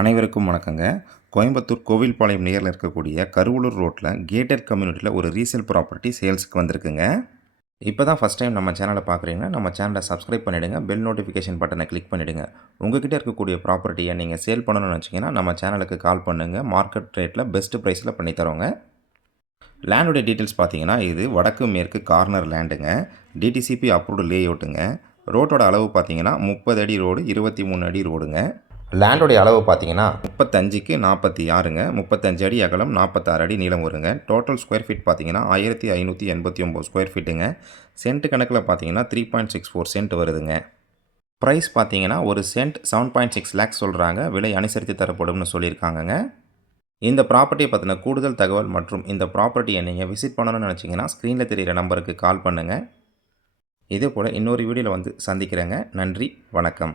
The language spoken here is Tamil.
அனைவருக்கும் வணக்கங்க. கோயம்புத்தூர் கோவில்பாளையம் நியரில் இருக்கக்கூடிய கருவலூர் ரோட்டில் கேட்டட் கம்யூனிட்டியில் ஒரு ரீசேல் ப்ராப்பர்ட்டி சேல்ஸுக்கு வந்திருக்குங்க. இப்போ தான் ஃபஸ்ட் டைம் நம்ம சேனலை பார்க்குறீங்கன்னா நம்ம சேனலை சப்ஸ்கிரைப் பண்ணிவிடுங்க. பெல் நோட்டிஃபிகேஷன் பட்டனை கிளிக் பண்ணிவிடுங்க. உங்கள்கிட்ட இருக்கக்கூடிய ப்ராப்பர்ட்டியை நீங்கள் சேல் பண்ணணும்னு வச்சிங்கன்னா நம்ம சேனலுக்கு கால் பண்ணுங்கள். மார்க்கெட் ரேட்டில் பெஸ்ட் ப்ரைஸில் பண்ணித்தரோங்க. லேண்டுடைய டீட்டெயில்ஸ் பார்த்தீங்கன்னா இது வடக்கு மேற்கு கார்னர் லேண்டுங்க. டிடிசிபி அப்ரூவ்டு லே அவுட்டுங்க. ரோட்டோட அளவு பார்த்தீங்கன்னா 30 அடி ரோடு, 23 அடி ரோடுங்க. லேண்டோடைய அளவு பார்த்தீங்கன்னா 35க்கு 46ங்க. 35 அடி அகலம், 46 அடி நீளம் வருங்க. டோட்டல் ஸ்கொயர் ஃபீட் பார்த்தீங்கன்னா 1589 ஸ்கொயர் ஃபீட்டுங்க. சென்ட் கணக்கில் பார்த்தீங்கன்னா 3.64 சென்ட் வருதுங்க. ப்ரைஸ் பார்த்தீங்கன்னா ஒரு சென்ட் 7.6 லேக்ஸ் சொல்கிறாங்க. விலை அனுசரித்து தரப்படும்னு சொல்லியிருக்காங்கங்க. இந்த ப்ராப்பர்ட்டியை பற்றின கூடுதல் தகவல் மற்றும் இந்த ப்ராப்பர்ட்டியை நீங்கள் விசிட் பண்ணணும்னு நினச்சிங்கன்னா ஸ்க்ரீனில் தெரிகிற நம்பருக்கு கால் பண்ணுங்கள். இதே போல் இன்னொரு வீடியோவில் வந்து சந்திக்கிறேங்க. நன்றி, வணக்கம்.